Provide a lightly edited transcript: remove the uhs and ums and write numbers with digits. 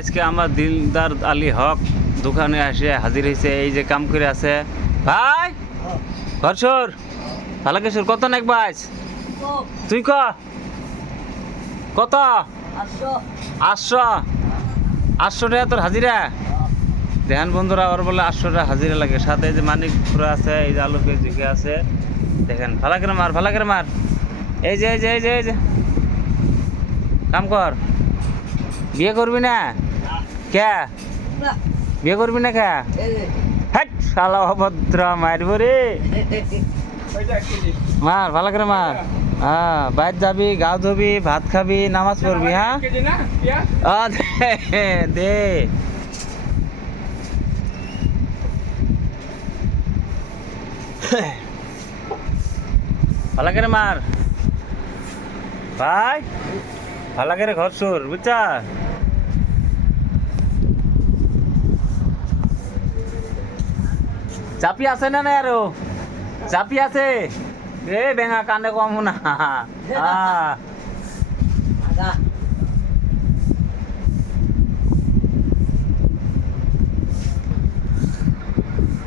আজকে আমার দিলদার আলী হক দোকানে এসে হাজির হয়েছে। এই যে কাম করে আছে ভাই ঘরসর ভালো কিছুর কত নাক বাইস তুই কত 800 টাকা তোর হাজিরা দেখেন বন্ধুরা। ওর বলে 800 টাকা হাজিরা লাগে। সাথে এই যে মানিক পুরো আছে, এই যে আলু পেঁয়াজ ঝুঁকে আছে। দেখেন ভালো করে মার এই যে কাম কর। বিয়ে করবি না কে? বিয়ে করবি না কে? হ্যাট শালা অভদ্র মারব রে। মার ভালো করে মার। হ্যাঁ বাইর যাবি, গাও ধোবি, ভাত খাবি, নামাজ পড়বি। হ্যাঁ দে ভালো করে মার ভাই, ভালো করে ঘর সুর বুঝছা। চাপি আছে না আরো? চাপি আছে এ বেঙা কান্দে কম না।